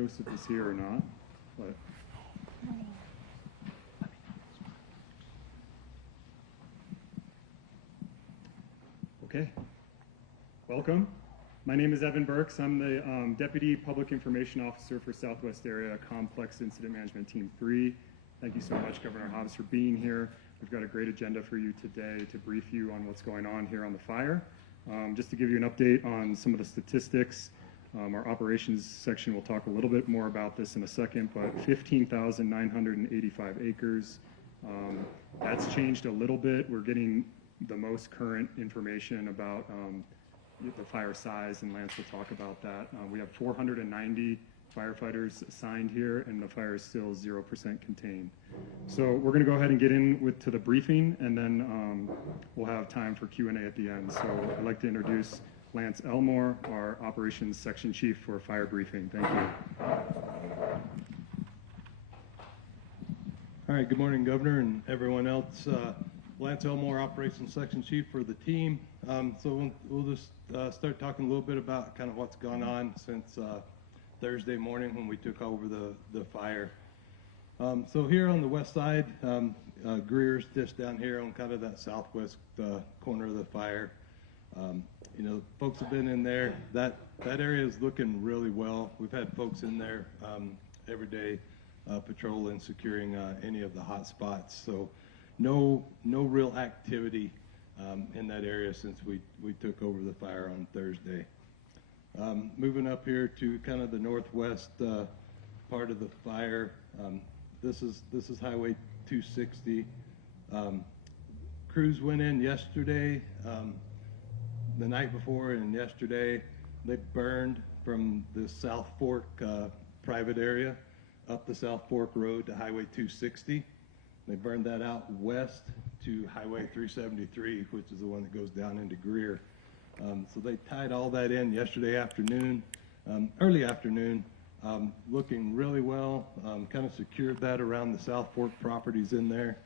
Joseph is here or not, but okay. Welcome. My name is Evan Burks. I'm the Deputy Public Information Officer for Southwest Area Complex Incident Management Team 3. Thank you so much, Governor Hobbs, for being here. We've got a great agenda for you today to brief you on what's going on here on the fire. Just to give you an update on some of the statistics, our operations section will talk a little bit more about this in a second, but 15,985 acres. That's changed a little bit. We're getting the most current information about the fire size, and Lance will talk about that. We have 490 firefighters assigned here, and the fire is still 0% contained. So we're going to go ahead and get to the briefing, and then we'll have time for Q&A at the end. So I'd like to introduce Lance Elmore, our Operations Section Chief for Fire Briefing. Thank you. All right, good morning, Governor, and everyone else. Lance Elmore, Operations Section Chief for the team. So we'll just start talking a little bit about kind of what's gone on since Thursday morning when we took over the fire. So here on the west side, Greer's just down here on kind of that southwest corner of the fire. You know, folks have been in there. That area is looking really well. We've had folks in there every day patrolling, securing any of the hot spots. So no real activity in that area since we took over the fire on Thursday. Moving up here to kind of the northwest part of the fire, this is Highway 260. Crews went in yesterday, the night before and yesterday. They burned from the South Fork private area up the South Fork Road to Highway 260. They burned that out west to Highway 373, which is the one that goes down into Greer. So they tied all that in yesterday afternoon, early afternoon, looking really well, kind of secured that around the South Fork properties in there.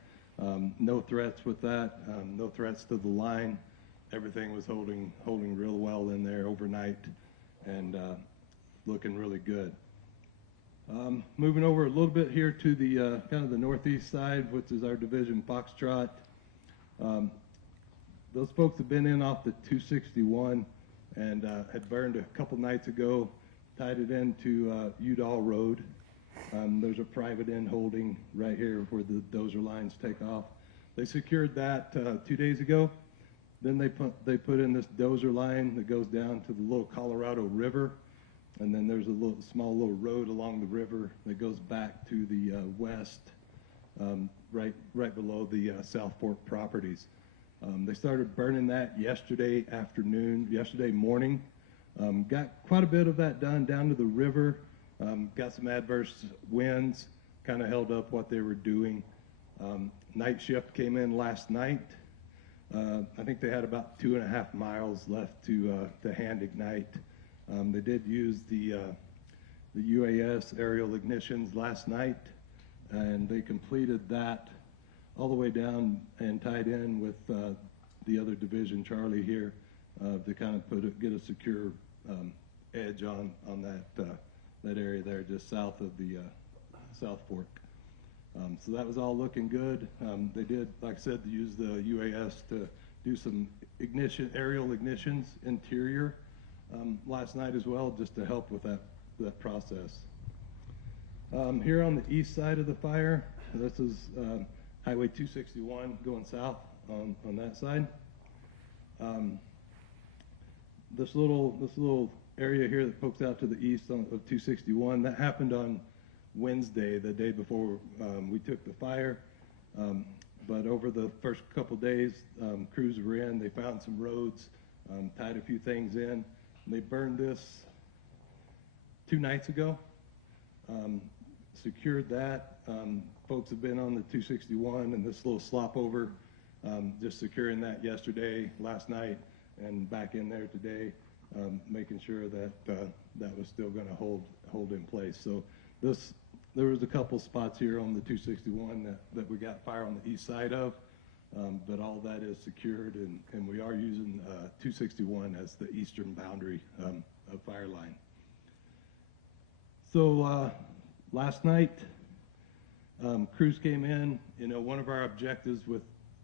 No threats with that, no threats to the line. Everything was holding real well in there overnight and looking really good. Moving over a little bit here to the kind of the northeast side, which is our division Foxtrot. Those folks have been in off the 261 and had burned a couple nights ago, tied it into Udall Road. There's a private end holding right here where the dozer lines take off. They secured that 2 days ago. Then they put in this dozer line that goes down to the little Colorado River, and then there's a small little road along the river that goes back to the west, right below the South Fork properties. They started burning that yesterday morning. Got quite a bit of that done down to the river. Got some adverse winds, kind of held up what they were doing. Night shift came in last night. I think they had about 2.5 miles left to hand ignite. They did use the UAS aerial ignitions last night, and they completed that all the way down and tied in with the other division, Charlie, here, to kind of get a secure edge on that area there just south of the South Fork. So that was all looking good. They did, like I said, use the UAS to do some aerial ignitions interior last night as well, just to help with that process. Here on the east side of the fire, this is Highway 261 going south on that side. This little area here that pokes out to the east of 261, that happened on Wednesday, the day before we took the fire. But over the first couple days, crews were in, they found some roads, tied a few things in. They burned this 2 nights ago, secured that. Folks have been on the 261 and this little slop over, just securing that yesterday, last night, and back in there today, making sure that that was still going to hold in place. So there was a couple spots here on the 261 that we got fire on the east side of, but all that is secured, and we are using 261 as the eastern boundary of fire line. So last night, crews came in. You know, one of our objectives with,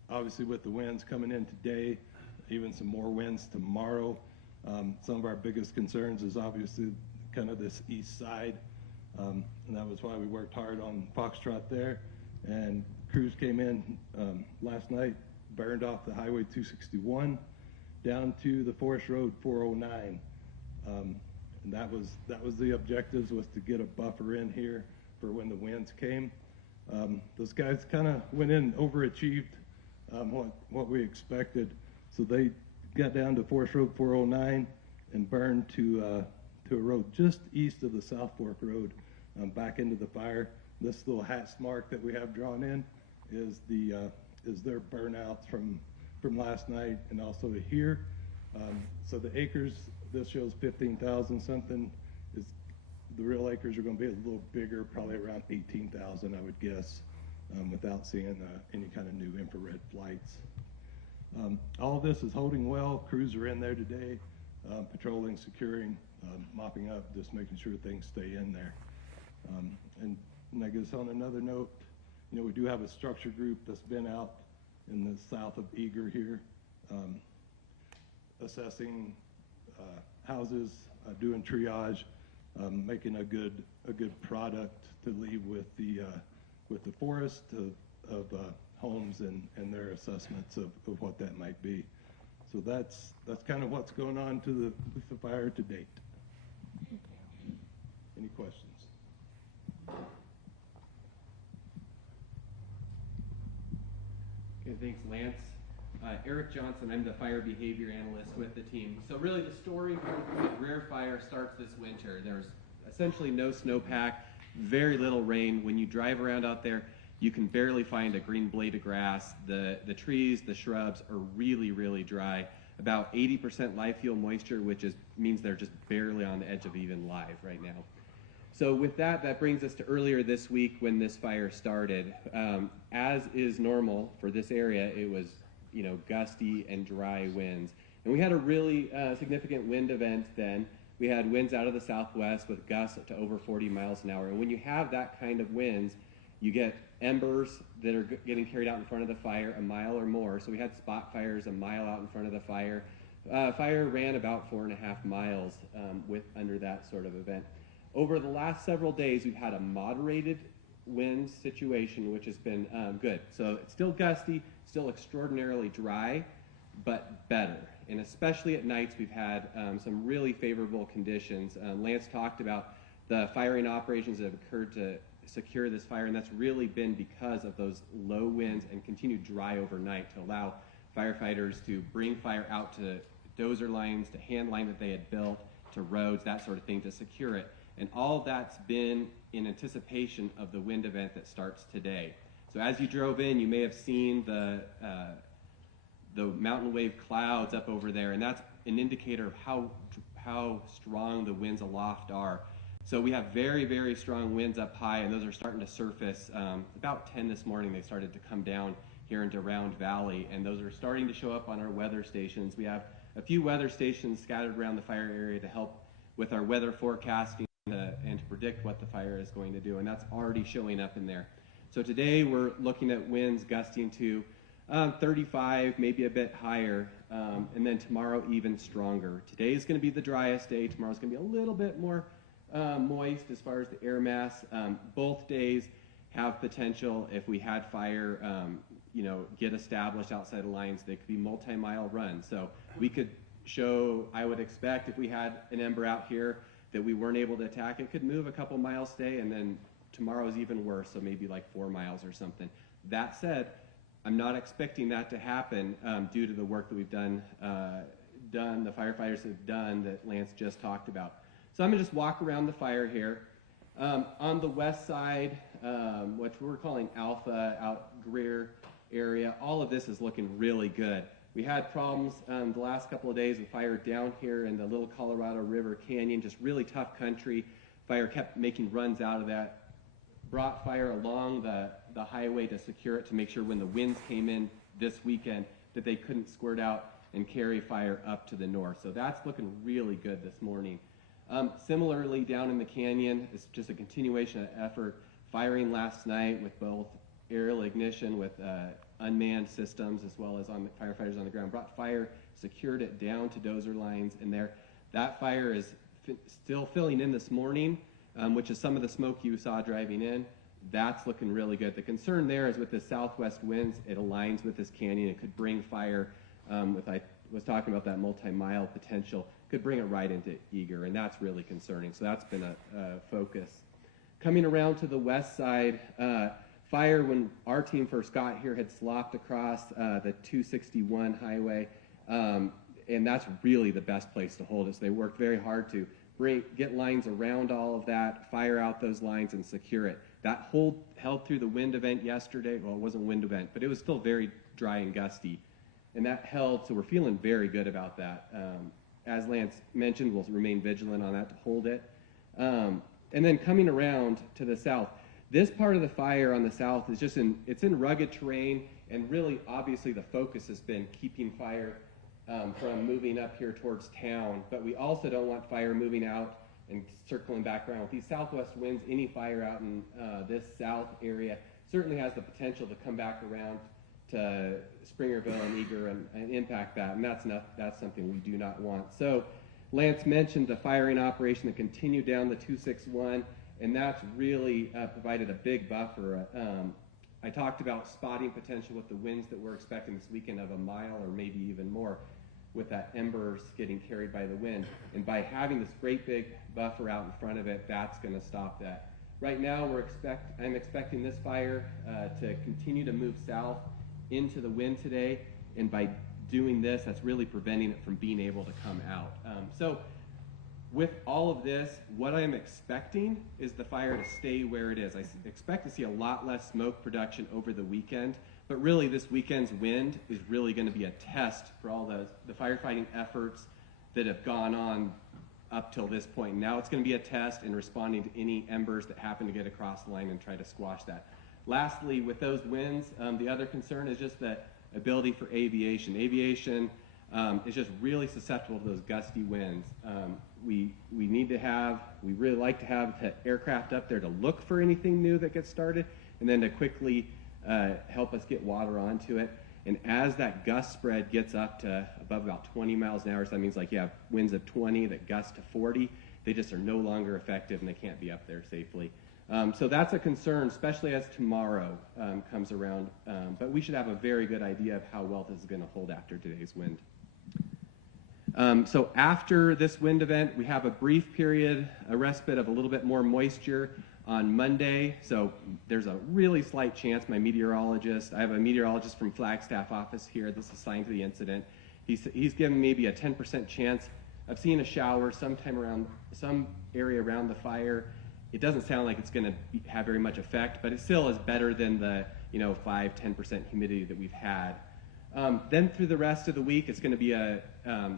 obviously with the winds coming in today, even some more winds tomorrow, some of our biggest concerns is obviously kind of this east side. And that was why we worked hard on Foxtrot there. And crews came in last night, burned off the Highway 261 down to the Forest Road 409. And that was the objectives, was to get a buffer in here for when the winds came. Those guys kind of went in, overachieved what we expected. So they got down to Forest Road 409 and burned to a road just east of the South Fork Road, back into the fire. This little hatch mark that we have drawn in is their burnouts from last night and also here. So the acres, this shows 15,000 something. The real acres are going to be a little bigger, probably around 18,000, I would guess, without seeing any kind of new infrared flights. All of this is holding well. Crews are in there today, patrolling, securing, mopping up, just making sure things stay in there. And I guess on another note, you know, we do have a structure group that's been out in the south of Eager here, assessing houses, doing triage, making a good product to leave with the forest of homes and their assessments of what that might be. So that's kind of what's going on with the fire to date. Any questions? Okay, thanks, Lance. Eric Johnson, I'm the fire behavior analyst with the team. So really the story from the Greer fire starts this winter. There's essentially no snowpack, very little rain. When you drive around out there, you can barely find a green blade of grass. The trees, the shrubs are really, really dry. About 80% live fuel moisture, which means they're just barely on the edge of even live right now. So with that brings us to earlier this week when this fire started. As is normal for this area, it was, you know, gusty and dry winds. And we had a really significant wind event then. We had winds out of the southwest with gusts up to over 40 miles an hour. And when you have that kind of winds, you get embers that are getting carried out in front of the fire a mile or more. So we had spot fires a mile out in front of the fire. Fire ran about 4.5 miles under that sort of event. Over the last several days, we've had a moderated wind situation, which has been good. So it's still gusty, still extraordinarily dry, but better. And especially at nights, we've had some really favorable conditions. Lance talked about the firing operations that have occurred to secure this fire, and that's really been because of those low winds and continued dry overnight to allow firefighters to bring fire out to dozer lines, to hand line that they had built, to roads, that sort of thing, to secure it. And all of that's been in anticipation of the wind event that starts today. So as you drove in, you may have seen the mountain wave clouds up over there, and that's an indicator of how strong the winds aloft are. So we have very, very strong winds up high, and those are starting to surface. About 10 this morning, they started to come down here into Round Valley, and those are starting to show up on our weather stations. We have a few weather stations scattered around the fire area to help with our weather forecasting and to predict what the fire is going to do, and that's already showing up in there. So today we're looking at winds gusting to 35, maybe a bit higher, and then tomorrow even stronger. Today is going to be the driest day. Tomorrow's going to be a little bit more moist as far as the air mass. Both days have potential, if we had fire, get established outside of lines, they could be multi-mile runs. So we could show, I would expect, if we had an ember out here that we weren't able to attack, it could move a couple miles today, and then tomorrow's even worse, so maybe like 4 miles or something. That said, I'm not expecting that to happen due to the work that we've done, the firefighters have done that Lance just talked about. So I'm gonna just walk around the fire here. On the west side, what we're calling Alpha, out Greer area, all of this is looking really good. We had problems the last couple of days with fire down here in the Little Colorado River Canyon, just really tough country. Fire kept making runs out of that, brought fire along the highway to secure it, to make sure when the winds came in this weekend that they couldn't squirt out and carry fire up to the north. So that's looking really good this morning. Similarly, down in the canyon, it's just a continuation of effort. Firing last night with both aerial ignition with unmanned systems as well as firefighters on the ground. Brought fire, secured it down to dozer lines in there. That fire is still filling in this morning, which is some of the smoke you saw driving in. That's looking really good. The concern there is with the southwest winds, it aligns with this canyon. It could bring fire, I was talking about that multi-mile potential, could bring it right into Eager, and that's really concerning. So that's been a focus. Coming around to the west side, fire when our team first got here had slopped across the 261 highway, and that's really the best place to hold it. So they worked very hard to get lines around all of that, fire out those lines, and secure it. That held through the wind event yesterday. Well, it wasn't a wind event, but it was still very dry and gusty. And that held, so we're feeling very good about that. As Lance mentioned, we'll remain vigilant on that to hold it. And then coming around to the south, this part of the fire on the south is it's in rugged terrain, and really, obviously, the focus has been keeping fire from moving up here towards town. But we also don't want fire moving out and circling back around. With these southwest winds, any fire out in this south area certainly has the potential to come back around to Springerville and Eager and impact that, and that's something we do not want. So Lance mentioned the firing operation that continued down the 261, and that's really provided a big buffer. I talked about spotting potential with the winds that we're expecting this weekend of a mile or maybe even more, with that embers getting carried by the wind. And by having this great big buffer out in front of it, that's going to stop that. Right now, I'm expecting this fire to continue to move south into the wind today, and by doing this, that's really preventing it from being able to come out. So with all of this, what I'm expecting is the fire to stay where it is. I expect to see a lot less smoke production over the weekend, but really this weekend's wind is really going to be a test for all the firefighting efforts that have gone on up till this point. Now it's going to be a test in responding to any embers that happen to get across the line and try to squash that. Lastly, with those winds, the other concern is just the ability for aviation. Aviation is just really susceptible to those gusty winds. We really like to have the aircraft up there to look for anything new that gets started, and then to quickly help us get water onto it. And as that gust spread gets up to above about 20 miles an hour, so that means like you have winds of 20 that gust to 40, they just are no longer effective and they can't be up there safely. So that's a concern, especially as tomorrow comes around. But we should have a very good idea of how well this is going to hold after today's wind. So after this wind event, we have a brief period, a respite of a little bit more moisture on Monday. So there's a really slight chance I have a meteorologist from Flagstaff office here that's assigned to the incident. He's given maybe a 10% chance of seeing a shower sometime around some area around the fire. It doesn't sound like it's going to have very much effect, but it still is better than the 5-10% humidity that we've had. Then through the rest of the week, it's going to be a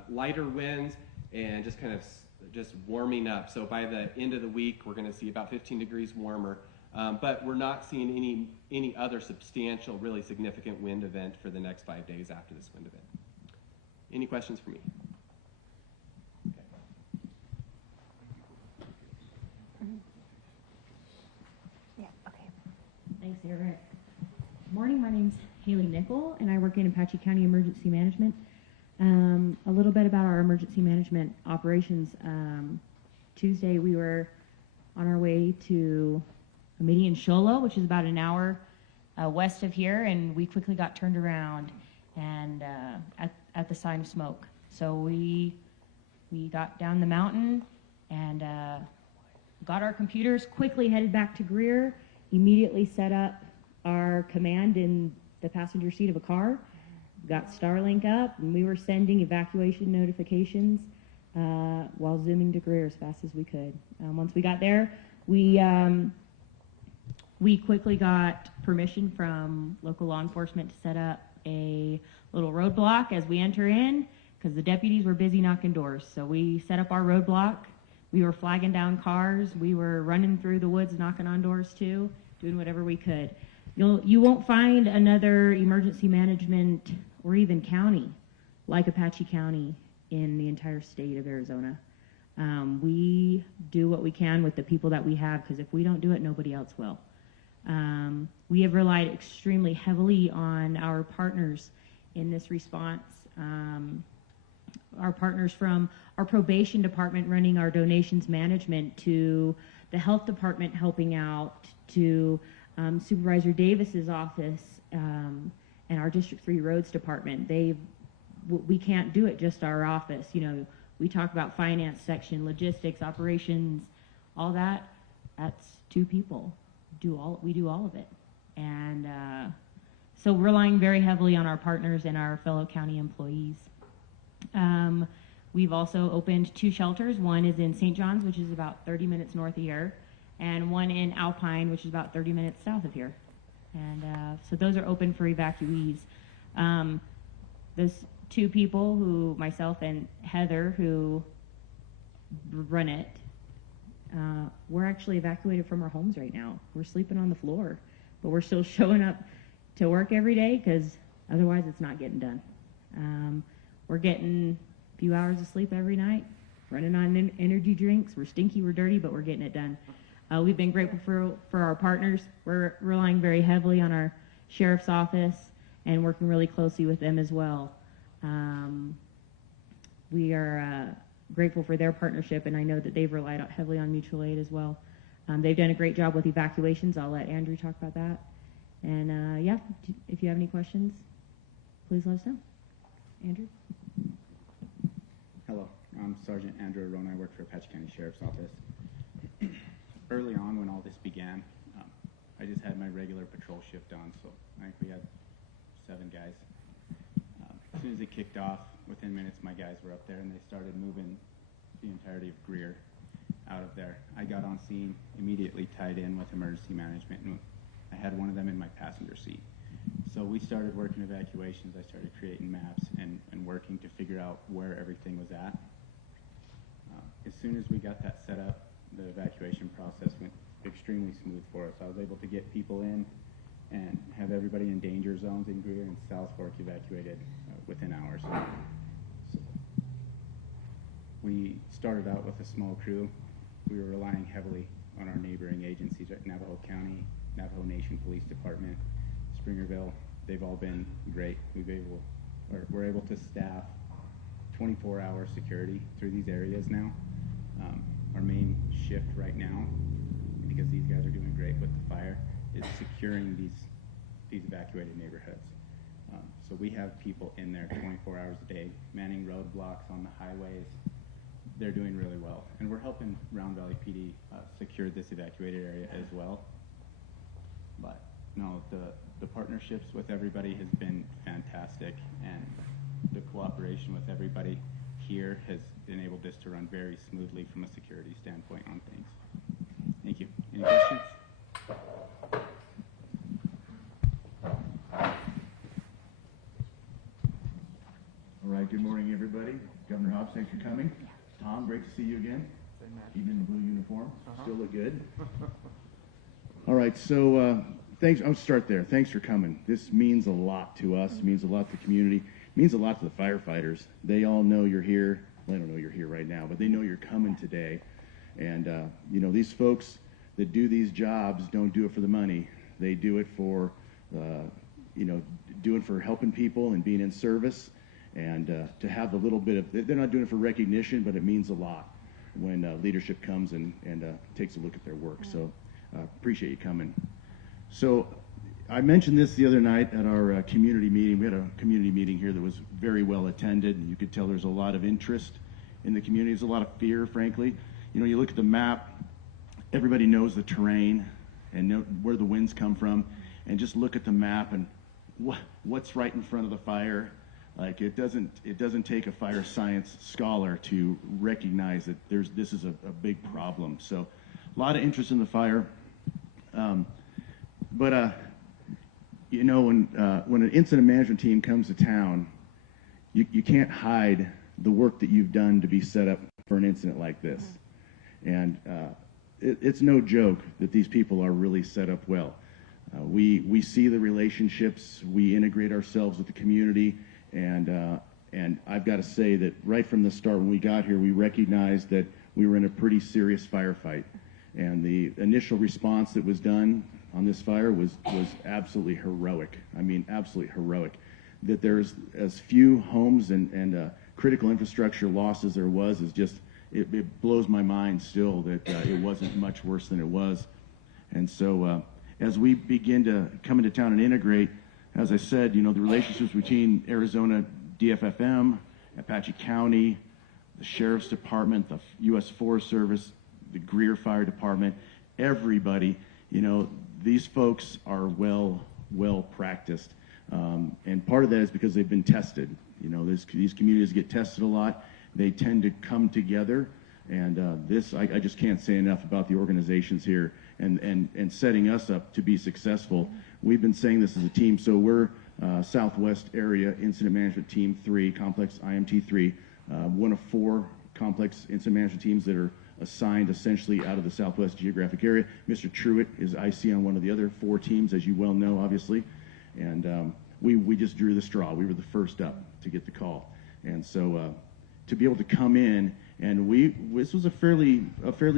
lighter winds and just warming up. So by the end of the week, we're going to see about 15 degrees warmer, but we're not seeing any other substantial, really significant wind event for the next 5 days after this wind event. Any questions for me? Thanks, Eric. Morning, my name's Haley Nickel, and I work in Apache County Emergency Management. A little bit about our emergency management operations. Tuesday, we were on our way to a meeting in Sholo, which is about an hour west of here, and we quickly got turned around and at the sign of smoke. So we got down the mountain and got our computers, quickly headed back to Greer, immediately set up our command in the passenger seat of a car, got Starlink up, and we were sending evacuation notifications while zooming to Greer as fast as we could. Once we got there, we quickly got permission from local law enforcement to set up a little roadblock as we enter in, because the deputies were busy knocking doors. So we set up our roadblock. We were flagging down cars. We were running through the woods, knocking on doors too, doing whatever we could. You won't find another emergency management or even county like Apache County in the entire state of Arizona. We do what we can with the people that we have, because if we don't do it, nobody else will. We have relied extremely heavily on our partners in this response. Our partners from our probation department running our donations management, to the health department helping out, to Supervisor Davis's office, and our District 3 roads department. We can't do it just our office. You know, we talk about finance section, logistics, operations, all that. That's 2 people. We do all of it. And so relying very heavily on our partners and our fellow county employees. We've also opened 2 shelters. One is in St. John's, which is about 30 minutes north of here, and one in Alpine, which is about 30 minutes south of here. And so those are open for evacuees. Those 2 people, who, myself and Heather, who run it, we're actually evacuated from our homes right now. We're sleeping on the floor, but we're still showing up to work every day, because otherwise it's not getting done. We're getting a few hours of sleep every night, running on energy drinks. We're stinky, we're dirty, but we're getting it done. We've been grateful for our partners. We're relying very heavily on our sheriff's office and working really closely with them as well. We are grateful for their partnership, and I know that they've relied heavily on mutual aid as well. They've done a great job with evacuations. I'll let Andrew talk about that. And yeah, if you have any questions, please let us know. Andrew? Hello, I'm Sergeant Andrew Arona. I work for Apache County Sheriff's Office. Early on, when all this began, I just had my regular patrol shift on, so I think we had 7 guys. As soon as it kicked off, within minutes my guys were up there, and they started moving the entirety of Greer out of there. I got on scene, immediately tied in with emergency management, and I had one of them in my passenger seat. So we started working evacuations. I started creating maps and working to figure out where everything was at. As soon as we got that set up, the evacuation process went extremely smooth for us. I was able to get people in and have everybody in danger zones in Greer and South Fork evacuated within hours. So we started out with a small crew. We were relying heavily on our neighboring agencies at Navajo County, Navajo Nation Police Department, Springerville. They've all been great. We're able to staff 24-hour security through these areas now. Our main shift right now, because these guys are doing great with the fire, is securing these evacuated neighborhoods. So we have people in there 24 hours a day, manning roadblocks on the highways. They're doing really well. And we're helping Round Valley PD secure this evacuated area as well. But no, the partnerships with everybody has been fantastic, and the cooperation with everybody here has enabled this to run very smoothly from a security standpoint on things. Thank you. Any questions? All right, good morning, everybody. Governor Hobbs, thanks for coming. Tom, great to see you again. Even in the blue uniform. Still look good. All right, so thanks. I'll start there. Thanks for coming. This means a lot to us. It means a lot to the community. It means a lot to the firefighters. They all know you're here. Well, they don't know you're here right now, but they know you're coming today. And, you know, these folks that do these jobs don't do it for the money. They do it for, you know, do it for helping people and being in service. And to have a little bit of, they're not doing it for recognition, but it means a lot when leadership comes and takes a look at their work. So appreciate you coming. So I mentioned this the other night at our community meeting. We had a community meeting here that was very well attended, and you could tell there's a lot of interest in the community. There's a lot of fear, frankly. You know, you look at the map, everybody knows the terrain and know where the winds come from, and just look at the map and what's right in front of the fire. Like, it doesn't take a fire science scholar to recognize that this is a big problem. So a lot of interest in the fire. You know, when an incident management team comes to town, you can't hide the work that you've done to be set up for an incident like this. And it's no joke that these people are really set up well. We see the relationships, we integrate ourselves with the community, and I've got to say that right from the start when we got here, we recognized that we were in a pretty serious firefight. And the initial response that was done on this fire was absolutely heroic. I mean, absolutely heroic. That there's as few homes and critical infrastructure loss as there was is just, it blows my mind still that it wasn't much worse than it was. And so as we begin to come into town and integrate, as I said, you know, the relationships between Arizona DFFM, Apache County, the Sheriff's Department, the U.S. Forest Service, the Greer Fire Department, everybody, you know, these folks are well practiced. And part of that is because they've been tested. You know, these communities get tested a lot. They tend to come together. And I just can't say enough about the organizations here and setting us up to be successful. We've been saying this as a team. So we're Southwest Area Incident Management Team 3, Complex IMT 3, one of 4 complex incident management teams that are assigned essentially out of the Southwest geographic area. Mr. Truitt is IC on one of the other 4 teams, as you well know, obviously. And we just drew the straw. We were the first up to get the call. And so to be able to come in, and this was a fairly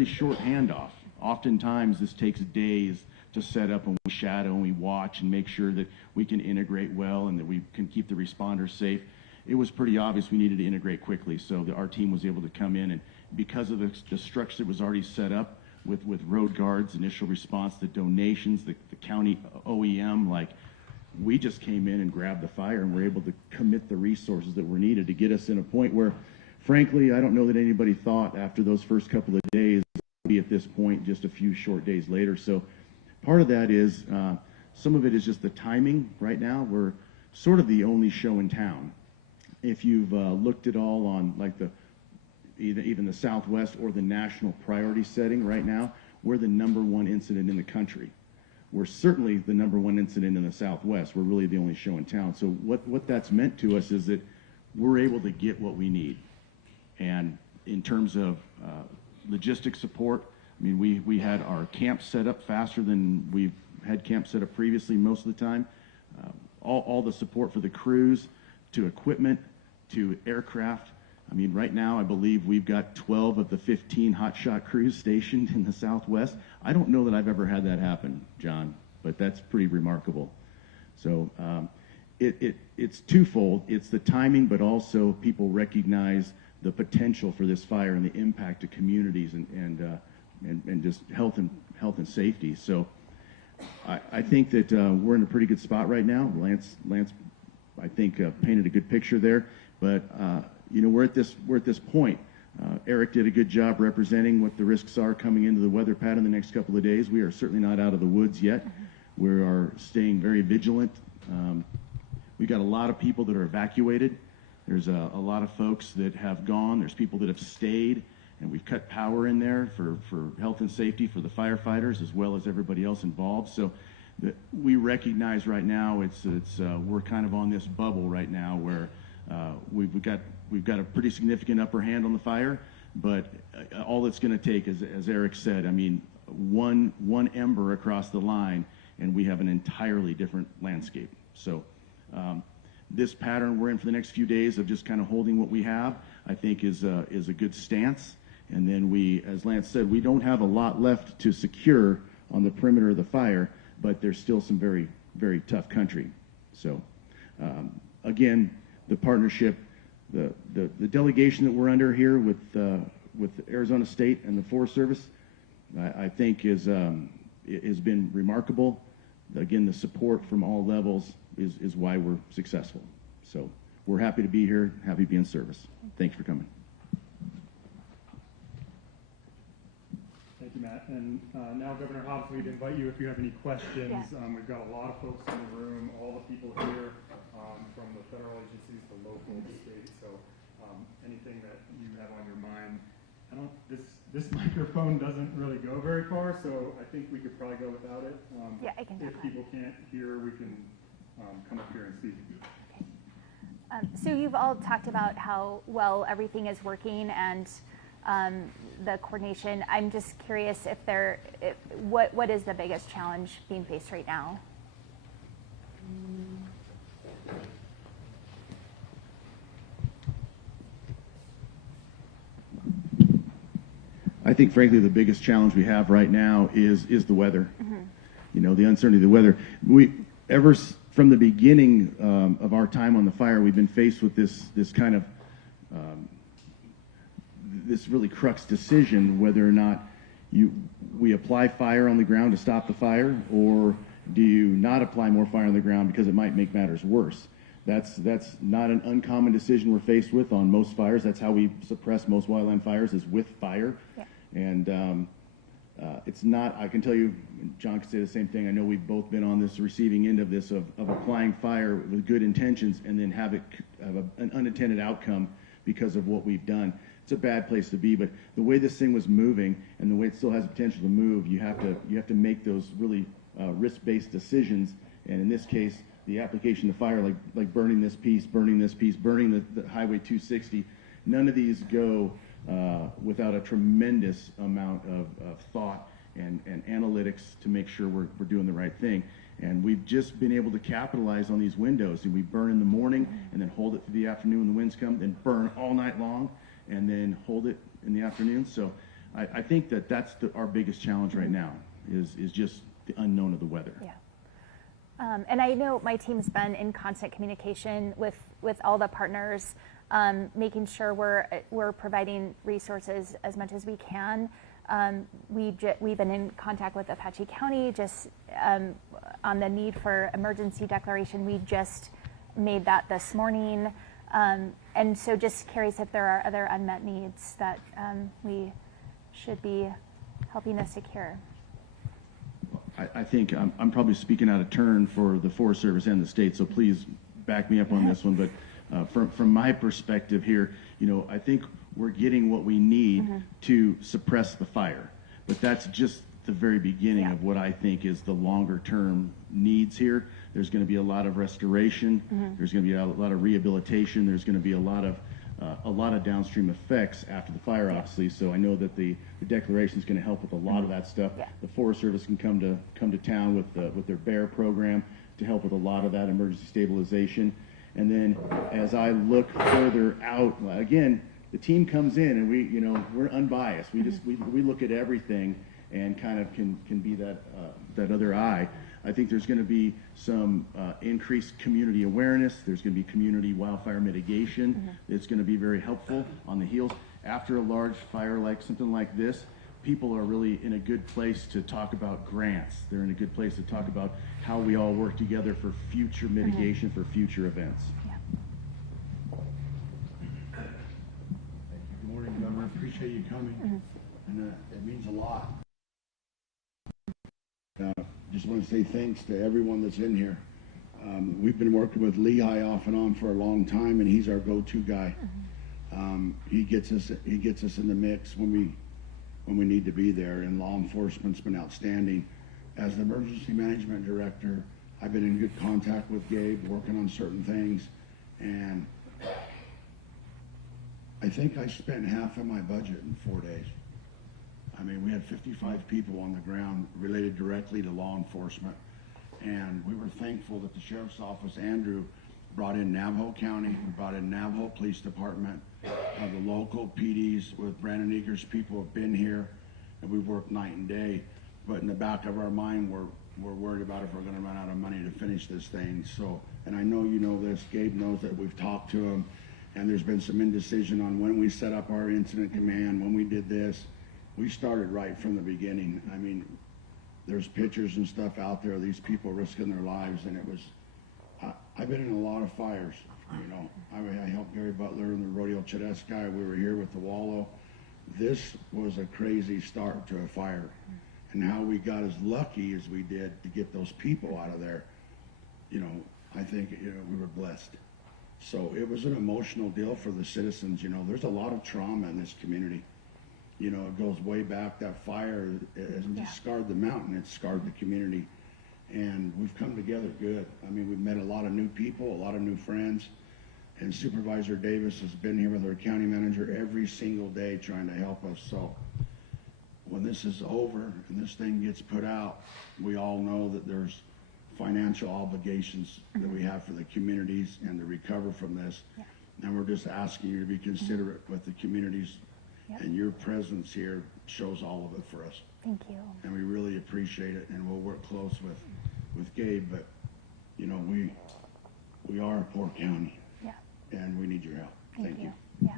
short handoff. Oftentimes this takes days to set up, and we shadow and we watch and make sure that we can integrate well and that we can keep the responders safe. It was pretty obvious we needed to integrate quickly, so our team was able to come in, and because of the structure that was already set up with road guards, initial response, the donations, the county OEM, like, we just came in and grabbed the fire and were able to commit the resources that were needed to get us in a point where, frankly, I don't know that anybody thought after those first couple of days we'd be at this point just a few short days later. So part of that is, some of it is just the timing. Right now, we're sort of the only show in town. If you've looked at all on like even the Southwest or the national priority setting right now, we're the #1 incident in the country. We're certainly the #1 incident in the Southwest. We're really the only show in town. So what that's meant to us is that we're able to get what we need. And in terms of logistic support, I mean, we had our camp set up faster than we've had camp set up previously most of the time. All the support for the crews, to equipment, to aircraft. I mean, right now, I believe we've got 12 of the 15 hotshot crews stationed in the Southwest. I don't know that I've ever had that happen, John, but that's pretty remarkable. So it's twofold. It's the timing, but also people recognize the potential for this fire and the impact to communities and just health and safety. So I think that we're in a pretty good spot right now. Lance, I think painted a good picture there. But you know, we're at this point. Eric did a good job representing what the risks are coming into the weather pattern the next couple of days. We are certainly not out of the woods yet. We are staying very vigilant. We've got a lot of people that are evacuated. There's a lot of folks that have gone. There's people that have stayed, and we've cut power in there for health and safety for the firefighters as well as everybody else involved. So we recognize right now we're kind of on this bubble right now where we've got a pretty significant upper hand on the fire, but all it's going to take is, as Eric said, I mean, one ember across the line, and we have an entirely different landscape. So this pattern we're in for the next few days of just kind of holding what we have, I think is a good stance. And then we, as Lance said, we don't have a lot left to secure on the perimeter of the fire, but there's still some very, very tough country. So again, the partnership, the delegation that we're under here with Arizona State and the Forest Service, I think has been remarkable. Again, the support from all levels is why we're successful. So we're happy to be here, happy to be in service. Thanks for coming. Thank you, Matt. And now, Governor Hobbs, we'd invite you if you have any questions. Yeah. We've got a lot of folks in the room, all the people here from the federal agencies, the local, the state. So anything that you have on your mind. This microphone doesn't really go very far, so I think we could probably go without it. Yeah, I can do If that. people can't hear, we can come up here and speak. So you've all talked about how well everything is working and the coordination. I'm just curious what is the biggest challenge being faced right now? think frankly the biggest challenge we have right now is the weather. You know, the uncertainty of the weather. From the beginning of our time on the fire, we've been faced with this kind of this really crux decision whether or not we apply fire on the ground to stop the fire, or do you not apply more fire on the ground because it might make matters worse. That's not an uncommon decision we're faced with on most fires. That's how we suppress most wildland fires, is with fire. Yeah. And it's not, I can tell you, John could say the same thing. I know we've both been on this receiving end of this, of applying fire with good intentions and then have an unintended outcome because of what we've done. It's a bad place to be, but the way this thing was moving and the way it still has potential to move, you have to make those really risk-based decisions. And in this case, the application of fire, like burning this piece, burning the Highway 260, none of these go without a tremendous amount of thought and analytics to make sure we're doing the right thing. And we've just been able to capitalize on these windows. And we burn in the morning and then hold it through the afternoon when the winds come, then burn all night long and then hold it in the afternoon. So I think that's our biggest challenge right now is just the unknown of the weather. Yeah. And I know my team's been in constant communication with all the partners, making sure we're providing resources as much as we can. We've been in contact with Apache County just on the need for emergency declaration. We just made that this morning. And so just curious if there are other unmet needs that we should be helping to secure. I think I'm probably speaking out of turn for the Forest Service and the state, so please back me up on this one. But from my perspective here, you know, I think we're getting what we need to suppress the fire. But that's just the very beginning of what I think is the longer term needs here. There's going to be a lot of restoration. There's going to be a lot of rehabilitation. There's going to be a lot of downstream effects after the fire, obviously. So I know that the declaration is going to help with a lot of that stuff. The Forest Service can come to town with their BEAR program to help with a lot of that emergency stabilization. And then as I look further out, again, the team comes in and we're unbiased. We look at everything and kind of can be that other eye. I think there's going to be some increased community awareness. There's going to be community wildfire mitigation. It's going to be very helpful on the heels. After a large fire like something like this, people are really in a good place to talk about grants. They're in a good place to talk about how we all work together for future mitigation, for future events. Good morning, Governor. Appreciate you coming, and it means a lot. Just want to say thanks to everyone that's in here. We've been working with Lehigh off and on for a long time, and he's our go-to guy. He gets us in the mix when we need to be there, and law enforcement's been outstanding. As the emergency management director, I've been in good contact with Gabe, working on certain things, and I think I spent half of my budget in 4 days. I mean, we had 55 people on the ground related directly to law enforcement, and we were thankful that the Sheriff's Office, Andrew, brought in Navajo County, we brought in Navajo Police Department, the local PDs with Brandon Eager's people have been here, and we've worked night and day, but in the back of our mind, we're worried about if we're gonna run out of money to finish this thing. So, and I know you know this, Gabe knows that we've talked to him, and there's been some indecision on when we set up our incident command, when we did this. We started right from the beginning. I mean, there's pictures and stuff out there of these people risking their lives, and it was, I've been in a lot of fires, you know. I helped Gary Butler and the Rodeo Chedeska. We were here with the Wallow. This was a crazy start to a fire, and how we got as lucky as we did to get those people out of there, you know, I think, you know, we were blessed. So it was an emotional deal for the citizens. You know, there's a lot of trauma in this community. You know, it goes way back. That fire hasn't just scarred the mountain, it scarred the community. And we've come together good. I mean, we've met a lot of new people, a lot of new friends. And Supervisor Davis has been here with our county manager every single day trying to help us. So when this is over and this thing gets put out, we all know that there's financial obligations that we have for the communities and to recover from this. And we're just asking you to be considerate with the communities Yep. And your presence here shows all of it for us. Thank you. And we really appreciate it, and we'll work close with Gabe, but, you know, we are a poor county, Yeah. and we need your help. Thank you. Yeah.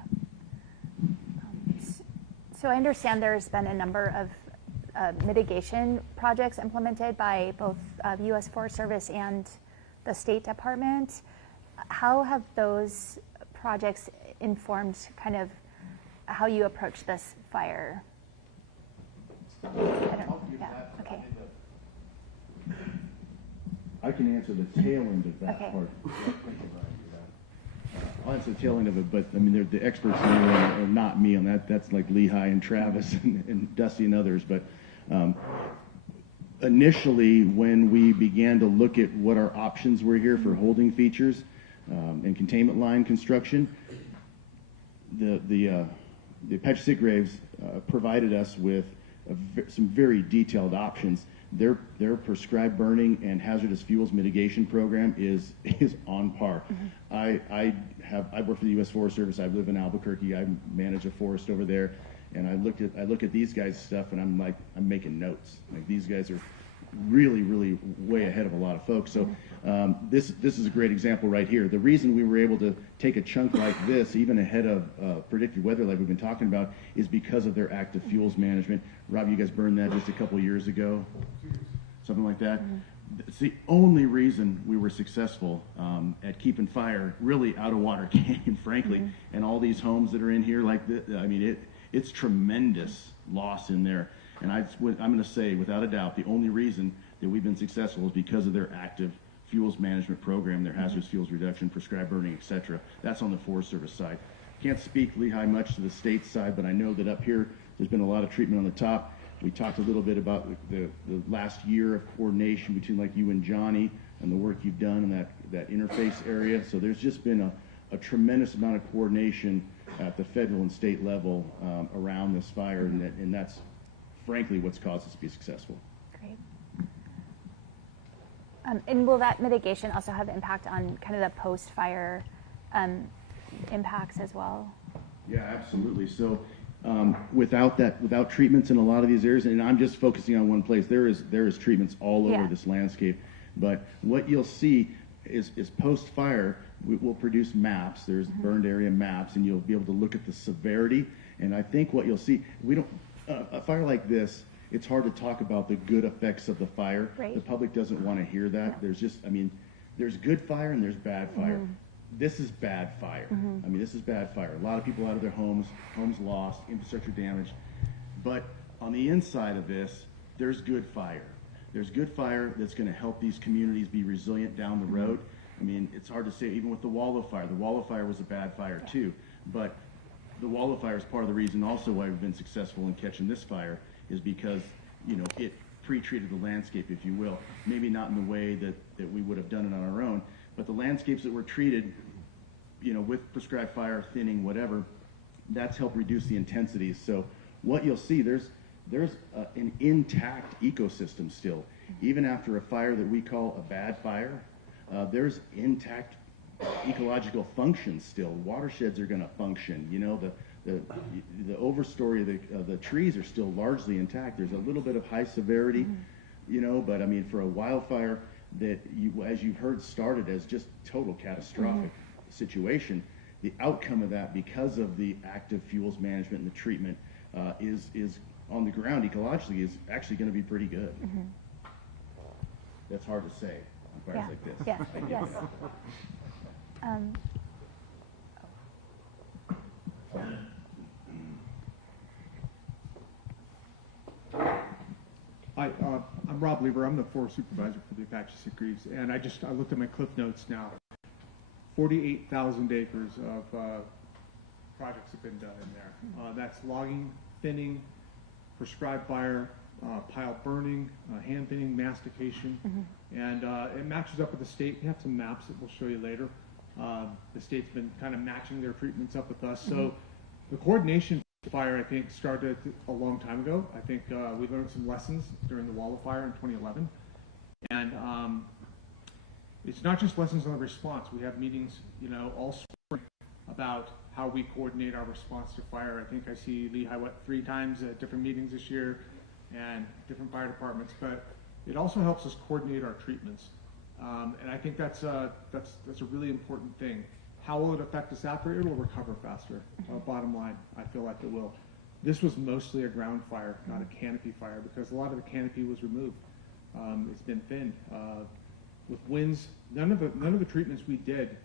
So I understand there's been a number of mitigation projects implemented by both U.S. Forest Service and the State Department. How have those projects informed kind of how you approach this fire? I don't, yeah, okay. I can answer the tail end of that Okay. part. I'll answer the tail end of it, but I mean, the experts in the room are not me on that. That's like Lehigh and Travis and Dusty and others. But initially, when we began to look at what our options were here for holding features and containment line construction, the Apache Crees provided us with some very detailed options. Their prescribed burning and hazardous fuels mitigation program is on par. I work for the U.S. Forest Service. I live in Albuquerque. I manage a forest over there, and I look at these guys' stuff, and I'm making notes. Like, these guys are really way ahead of a lot of folks. So this is a great example right here. The reason we were able to take a chunk like this, even ahead of predicted weather like we've been talking about, is because of their active fuels management. Rob, you guys burned that just a couple years ago, something like that. It's the only reason we were successful at keeping fire really out of Water Canyon, frankly. And all these homes that are in here, like this, I mean, it's tremendous loss in there. And I'm going to say, without a doubt, the only reason that we've been successful is because of their active fuels management program, their hazardous fuels reduction, prescribed burning, et cetera. That's on the Forest Service side. Can't speak Lehigh much to the state side, but I know that up here there's been a lot of treatment on the top. We talked a little bit about the last year of coordination between like you and Johnny and the work you've done in that interface area. So there's just been a tremendous amount of coordination at the federal and state level around this fire, and that's frankly what's caused us to be successful. Great. And will that mitigation also have impact on kind of the post-fire impacts as well? Yeah, absolutely. So without treatments in a lot of these areas, and I'm just focusing on one place, there is treatments all over this landscape. But what you'll see is post-fire, we'll produce maps. There's burned area maps, and you'll be able to look at the severity. And I think what you'll see, a fire like this, it's hard to talk about the good effects of the fire. Right. The public doesn't want to hear that. There's just, I mean, there's good fire and there's bad fire. This is bad fire. I mean, this is bad fire. A lot of people out of their homes lost, infrastructure damage. But on the inside of this, there's good fire. There's good fire that's going to help these communities be resilient down the road. I mean, it's hard to say, even with the Wallow fire. The Wallow fire was a bad fire too. But the Wallow fire is part of the reason also why we've been successful in catching this fire, is because, you know, it pre-treated the landscape, if you will. Maybe not in the way that we would have done it on our own, but the landscapes that were treated, you know, with prescribed fire, thinning, whatever, that's helped reduce the intensities. So what you'll see, there's an intact ecosystem still. Even after a fire that we call a bad fire, there's intact ecological functions still. Watersheds are going to function. You know, the overstory of the trees are still largely intact. There's a little bit of high severity, you know, but I mean, for a wildfire that as you've heard, started as just total catastrophic situation, the outcome of that, because of the active fuels management and the treatment, is on the ground ecologically is actually going to be pretty good. That's hard to say on fires like this. Yeah. Yes. Hi, I'm Rob Lieber. I'm the forest supervisor for the Apache Crees, and I looked at my cliff notes now. 48,000 acres of projects have been done in there. That's logging, thinning, prescribed fire, pile burning, hand thinning, mastication, and it matches up with the state. We have some maps that we'll show you later. The state's been kind of matching their treatments up with us. So the coordination fire, I think, started a long time ago. I think we learned some lessons during the Wallow fire in 2011. And it's not just lessons on the response. We have meetings, you know, all spring about how we coordinate our response to fire. I think I see Lehigh, 3 times at different meetings this year and different fire departments, but it also helps us coordinate our treatments. And I think that's a really important thing. How will it affect us after? It'll recover faster. Bottom line, I feel like it will. This was mostly a ground fire, not a canopy fire, because a lot of the canopy was removed. It's been thinned. With winds, none of the treatments we did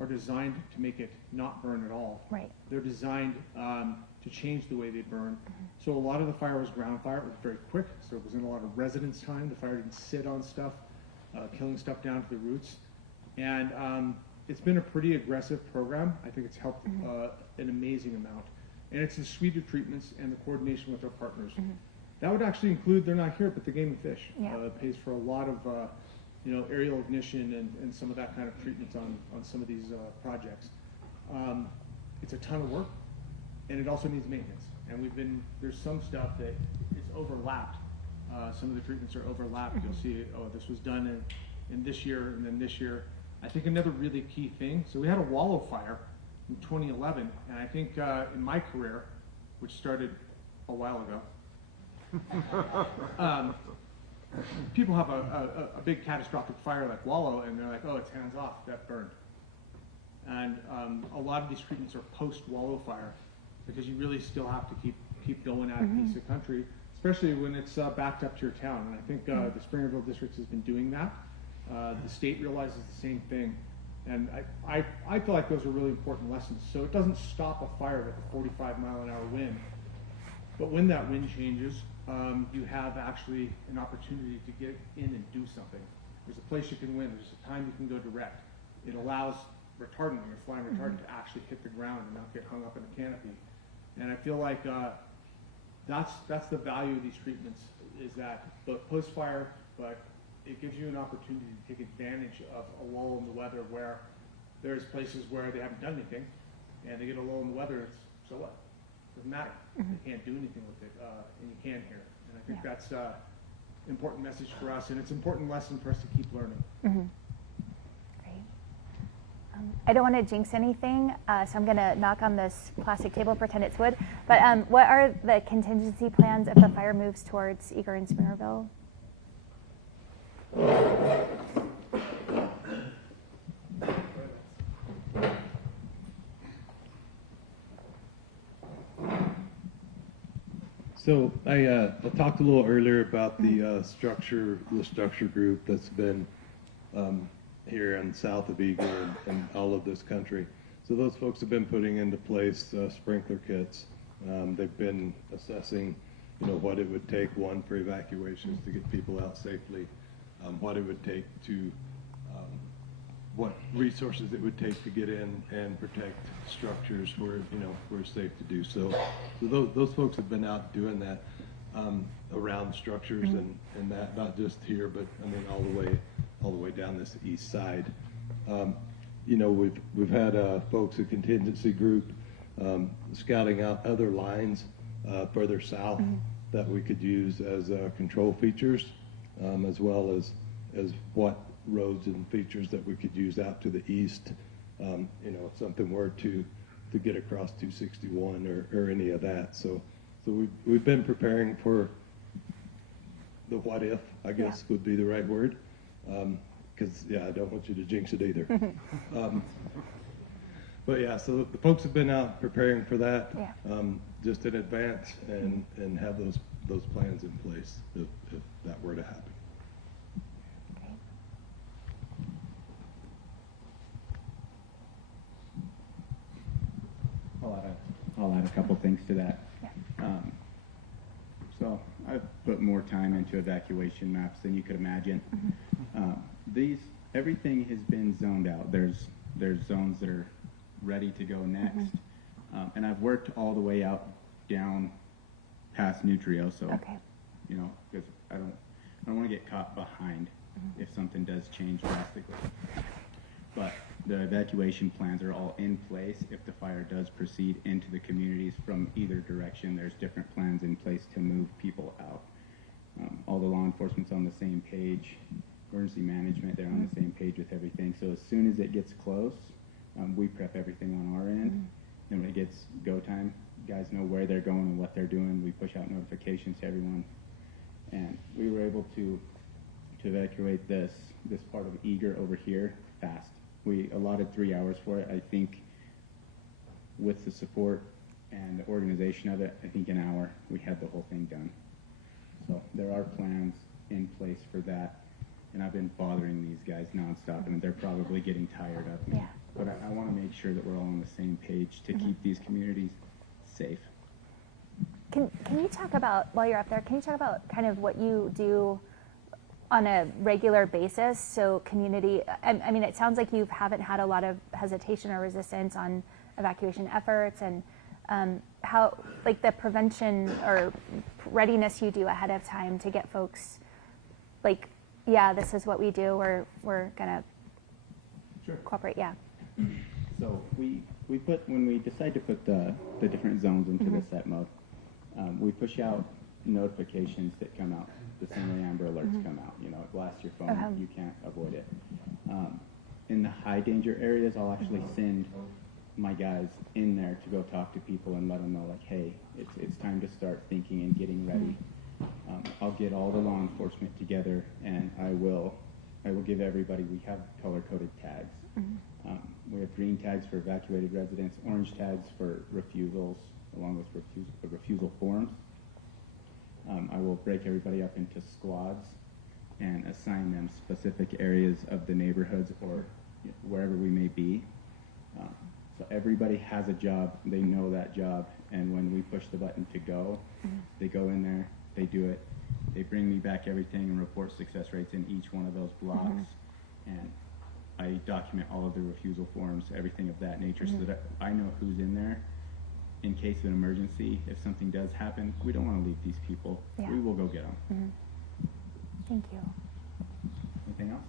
are designed to make it not burn at all. Right. They're designed to change the way they burn. So a lot of the fire was ground fire. It was very quick, so it was in a lot of residence time. The fire didn't sit on stuff, killing stuff down to the roots. And it's been a pretty aggressive program. I think it's helped an amazing amount. And it's a suite of treatments and the coordination with our partners. That would actually include, they're not here, but the Game and Fish pays for a lot of aerial ignition and some of that kind of treatments on some of these projects. It's a ton of work, and it also needs maintenance. And there's some stuff that is overlapped. Some of the treatments are overlapped. You'll see, this was done in this year and then this year. I think another really key thing, so we had a wallow fire in 2011, and I think in my career, which started a while ago, people have a big catastrophic fire like wallow, and they're like, oh, it's hands off, that burned. And a lot of these treatments are post-wallow fire, because you really still have to keep going at a piece of country, especially when it's backed up to your town. And I think the Springerville district has been doing that. The state realizes the same thing. And I feel like those are really important lessons. So it doesn't stop a fire with a 45-mile-an-hour wind. But when that wind changes, you have actually an opportunity to get in and do something. There's a place you can win. There's a time you can go direct. It allows retardant, when you're flying retardant, to actually hit the ground and not get hung up in a canopy. And I feel like that's the value of these treatments, is that both post-fire, but it gives you an opportunity to take advantage of a lull in the weather where there's places where they haven't done anything, and they get a lull in the weather, it's, so what? Doesn't matter. They can't do anything with it, and you can here. And I think that's an important message for us, and it's an important lesson for us to keep learning. Great. I don't want to jinx anything, so I'm going to knock on this plastic table, pretend it's wood. But what are the contingency plans if the fire moves towards Eager and Springerville? So I talked a little earlier about the structure group that's been here in south of Eagle and all of this country. So those folks have been putting into place sprinkler kits. They've been assessing, what it would take, one, for evacuations to get people out safely, what it would take to, what resources it would take to get in and protect structures where, where it's safe to do so. So those folks have been out doing that around structures and that, not just here, but I mean all the way down this east side. We've had folks, a contingency group, scouting out other lines further south that we could use as control features, as well as what roads and features that we could use out to the east, if something were to get across 261 or any of that. So we've been preparing for the what if, I guess would be the right word, because I don't want you to jinx it either. But yeah, so the folks have been out preparing for that just in advance and have those plans in place if that were to happen. I'll add a couple things to that. So I've put more time into evacuation maps than you could imagine. Everything has been zoned out. There's zones that are ready to go next, and I've worked all the way out down past Nutrio. So because I don't want to get caught behind if something does change drastically. But the evacuation plans are all in place. If the fire does proceed into the communities from either direction, there's different plans in place to move people out. All the law enforcement's on the same page. Emergency management, they're on the same page with everything. So as soon as it gets close, we prep everything on our end, Then when it gets go time, guys know where they're going and what they're doing. We push out notifications to everyone. And we were able to evacuate this part of Eager over here fast. We allotted 3 hours for it. I think with the support and the organization of it, I think an hour we had the whole thing done. So there are plans in place for that. And I've been bothering these guys nonstop, and they're probably getting tired of me. Yeah. But I want to make sure that we're all on the same page to keep these communities safe. Can you talk about, while you're up there, can you talk about kind of what you do on a regular basis? So community, I mean, it sounds like you haven't had a lot of hesitation or resistance on evacuation efforts, and how, like the prevention or readiness you do ahead of time to get folks like, yeah, this is what we do, we're gonna cooperate, yeah. So we put, when we decide to put the different zones into the set mode, we push out notifications that come out. The same way Amber Alerts come out. You know, it blasts your phone, you can't avoid it. In the high danger areas, I'll actually send my guys in there to go talk to people and let them know, like, hey, it's time to start thinking and getting ready. I'll get all the law enforcement together, and I will give everybody, we have color-coded tags. We have green tags for evacuated residents, orange tags for refusals, along with refusal forms. I will break everybody up into squads and assign them specific areas of the neighborhoods or wherever we may be. So everybody has a job, they know that job, and when we push the button to go, they go in there, they do it, they bring me back everything and report success rates in each one of those blocks, and I document all of the refusal forms, everything of that nature, so that I know who's in there. In case of an emergency, if something does happen, we don't want to leave these people. Yeah. We will go get them. Thank you. Anything else?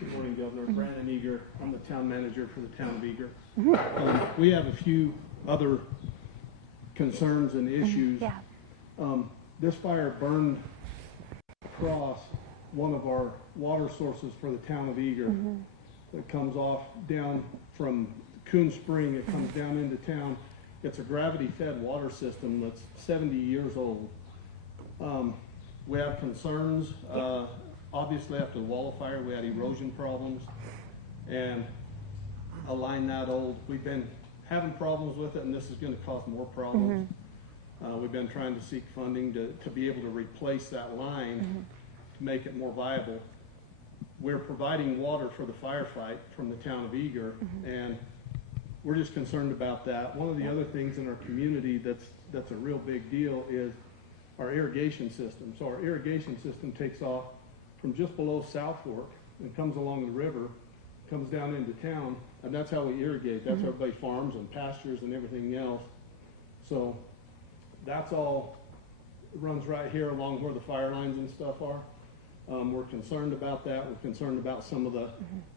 Good morning, Governor. Brandon Eager. I'm the town manager for the town of Eager. We have a few other concerns and issues. Yeah. This fire burned across one of our water sources for the town of Eager. That comes off down from Coon Spring. It comes down into town. It's a gravity-fed water system that's 70 years old. We have concerns. Obviously, after the wall of fire, we had erosion problems, and a line that old, we've been having problems with it, and this is going to cause more problems. We've been trying to seek funding to be able to replace that line to make it more viable. We're providing water for the firefight from the town of Eager, and we're just concerned about that. One of the other things in our community that's a real big deal is our irrigation system. So our irrigation system takes off from just below South Fork and comes along the river, comes down into town, and that's how we irrigate. That's how everybody farms and pastures and everything else. So that's all runs right here along where the fire lines and stuff are. We're concerned about that. We're concerned about some of the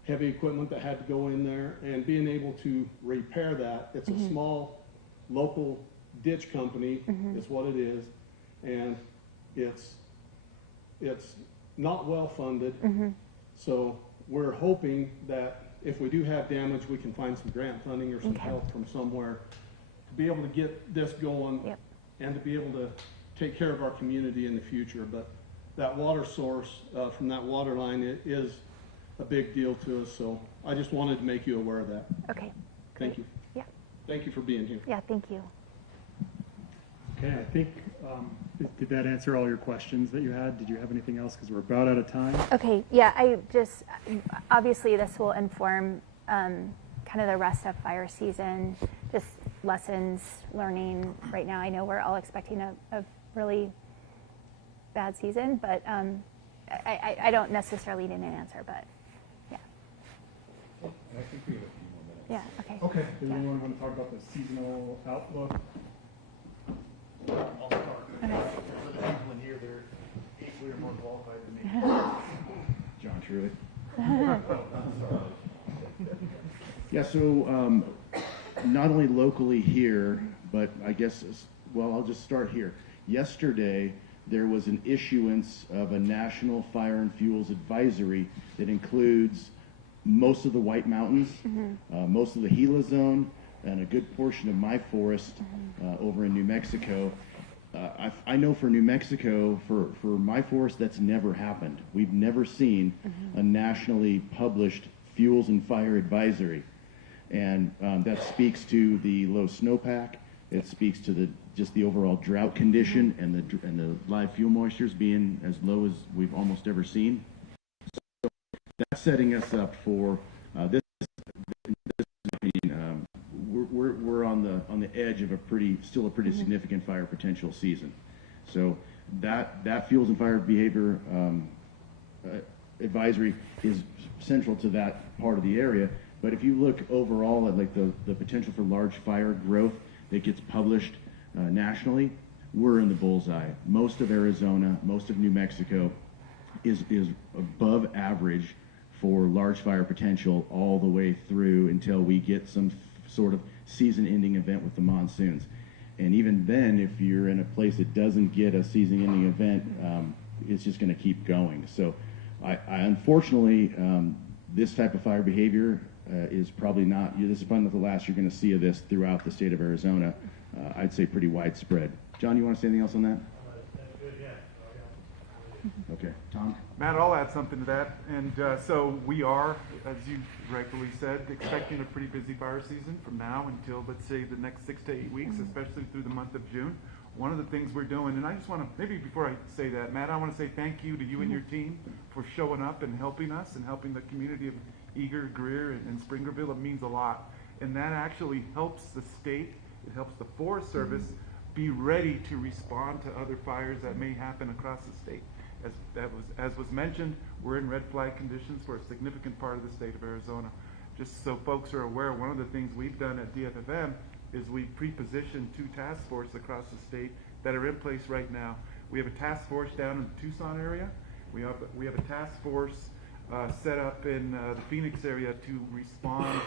heavy equipment that had to go in there and being able to repair that. It's a small local ditch company is what it is, and it's not well funded. So we're hoping that if we do have damage, we can find some grant funding or some help from somewhere to be able to get this going and to be able to take care of our community in the future. But that water source from that water line is a big deal to us, so I just wanted to make you aware of that. Okay. Thank you. Yeah. Thank you for being here. Yeah, thank you. Okay, I think, did that answer all your questions that you had? Did you have anything else? Because we're about out of time. Okay, yeah, obviously this will inform kind of the rest of fire season, just lessons, learning. Right now, I know we're all expecting a really bad season, but I don't necessarily need an answer, but yeah. I think we have a few more minutes. Yeah, okay. Okay, does anyone want to talk about the seasonal outlook? I'll start. Okay. For the people in here, they're equally or more qualified than me. John Truitt. Yeah, so not only locally here, but I guess, well, I'll just start here. Yesterday, there was an issuance of a national fire and fuels advisory that includes most of the White Mountains, most of the Gila Zone, and a good portion of my forest over in New Mexico. I know for New Mexico, for my forest, that's never happened. We've never seen a nationally published fuels and fire advisory. And that speaks to the low snowpack. It speaks to just the overall drought condition and the live fuel moistures being as low as we've almost ever seen. So that's setting us up for this. We're on the edge of still a pretty significant fire potential season. So that fuels and fire behavior advisory is central to that part of the area. But if you look overall at like the potential for large fire growth that gets published nationally, we're in the bullseye. Most of Arizona, most of New Mexico is above average for large fire potential all the way through until we get some sort of season-ending event with the monsoons. And even then, if you're in a place that doesn't get a season-ending event, it's just going to keep going. So I unfortunately, this type of fire behavior is probably not, this is probably not the last you're going to see of this throughout the state of Arizona. I'd say pretty widespread. John, you want to say anything else on that? Okay, Tom? Matt, I'll add something to that. And so we are, as you rightfully said, expecting a pretty busy fire season from now until, let's say, the next 6 to 8 weeks, especially through the month of June. One of the things we're doing, and I just want to, maybe before I say that, Matt, I want to say thank you to you and your team for showing up and helping us and helping the community of Eager, Greer, and Springerville. It means a lot. And that actually helps the state, it helps the Forest Service be ready to respond to other fires that may happen across the state. As was mentioned, we're in red flag conditions for a significant part of the state of Arizona. Just so folks are aware, one of the things we've done at DFFM is we pre-positioned 2 task forces across the state that are in place right now. We have a task force down in the Tucson area. We have a task force set up in the Phoenix area to respond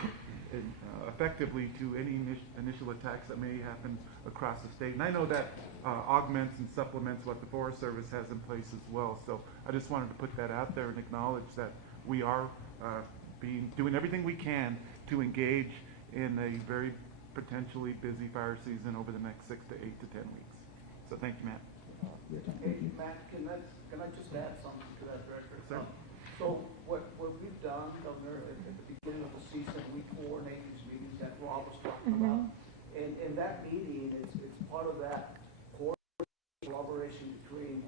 effectively to any initial attacks that may happen across the state. And I know that augments and supplements what the Forest Service has in place as well. So I just wanted to put that out there and acknowledge that we are doing everything we can to engage in a very potentially busy fire season over the next 6 to 8 to 10 weeks. So thank you, Matt. Hey, Matt, can I just add something to that, Director? Sure. So what we've done, Governor, at the beginning of the season, we coordinate these meetings that Rob was talking about. And that meeting, it's part of that collaboration between,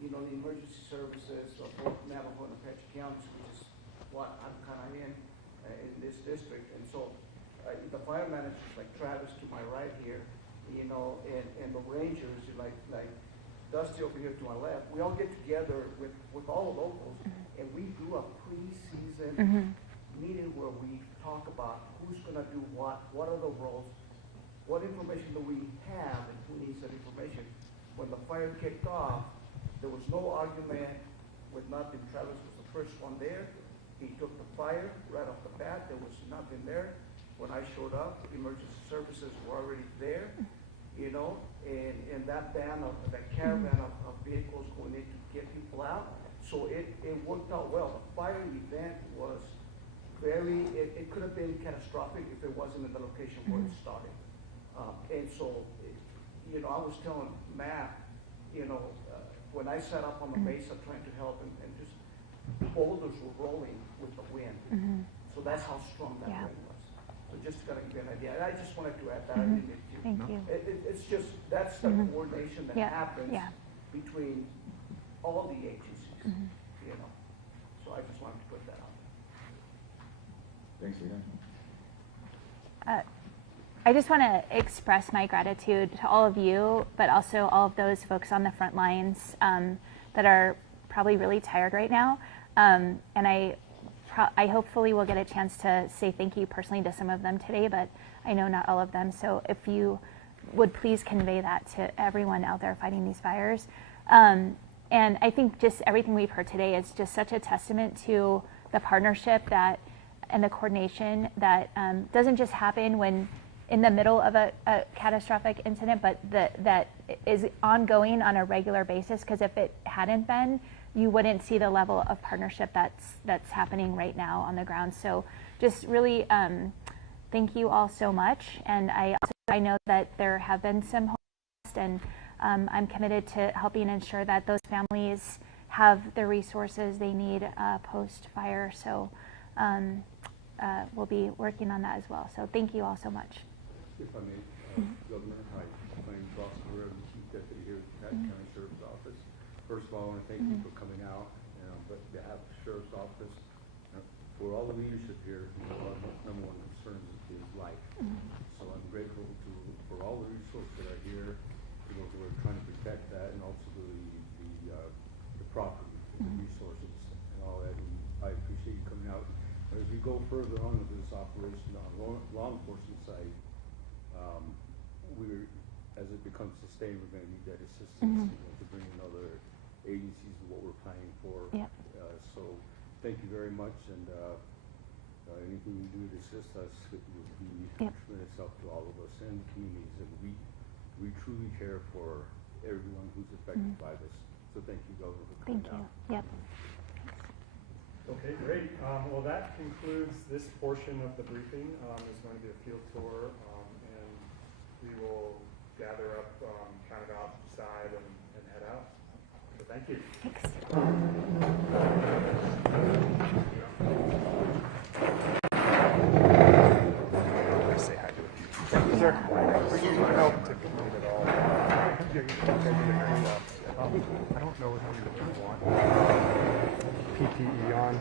the emergency services of both Navajo and Apache counties, which is what I'm kind of in this district. And so the fire managers like Travis to my right here, and the rangers like Dusty over here to my left, we all get together with all the locals, and we do a pre-season meeting where we talk about who's going to do what are the roles, what information do we have, and who needs that information. When the fire kicked off, there was no argument with nothing. Travis was the first one there. He took the fire right off the bat. There was nothing there. When I showed up, emergency services were already there, and that caravan of vehicles going in to get people out. So it worked out well. The fire event was it could have been catastrophic if it wasn't in the location where it started. And so, I was telling Matt, when I sat up on the mesa trying to help, and just boulders were rolling with the wind. So that's how strong that wind was. So just to kind of give you an idea. And I just wanted to add that. Thank you. It's just, that's the coordination that happens between all the agencies, So I just wanted to put that out there. Thanks, Leon. I just want to express my gratitude to all of you, but also all of those folks on the front lines that are probably really tired right now. And I hopefully will get a chance to say thank you personally to some of them today, but I know not all of them. So if you would please convey that to everyone out there fighting these fires. And I think just everything we've heard today is just such a testament to the partnership and the coordination that doesn't just happen when in the middle of a catastrophic incident, but that is ongoing on a regular basis. Because if it hadn't been, you wouldn't see the level of partnership that's happening right now on the ground. So just really thank you all so much. And I know that there have been some homes, and I'm committed to helping ensure that those families have the resources they need post-fire. So we'll be working on that as well. So thank you all so much. If I may, Governor, hi, my name's Ross Greer, I'm the Chief Deputy here at the Apache County Sheriff's Office. First of all, I want to thank you for coming out, but on behalf of the Sheriff's Office, for all the leadership here, our number one concern is life. So I'm grateful for all the resources that are here, to those who are trying to protect that, and also the property, the resources, and all that. And I appreciate you coming out. But as we go further on with this operation on law enforcement side, as it becomes sustained, we're going to need that assistance to bring in other agencies and what we're planning for. Yep. So thank you very much, and anything you do to assist us would be tremendous help to all of us and the communities, and we truly care for everyone who's affected by this. So thank you, Governor, for coming out. Yep. Okay, great. Well, that concludes this portion of the briefing. There's going to be a field tour, and we will gather up kind of outside and head out. So thank you. Thanks. Say hi to a few people. Sir, we need help to complete it all. I don't know if you want PPE on.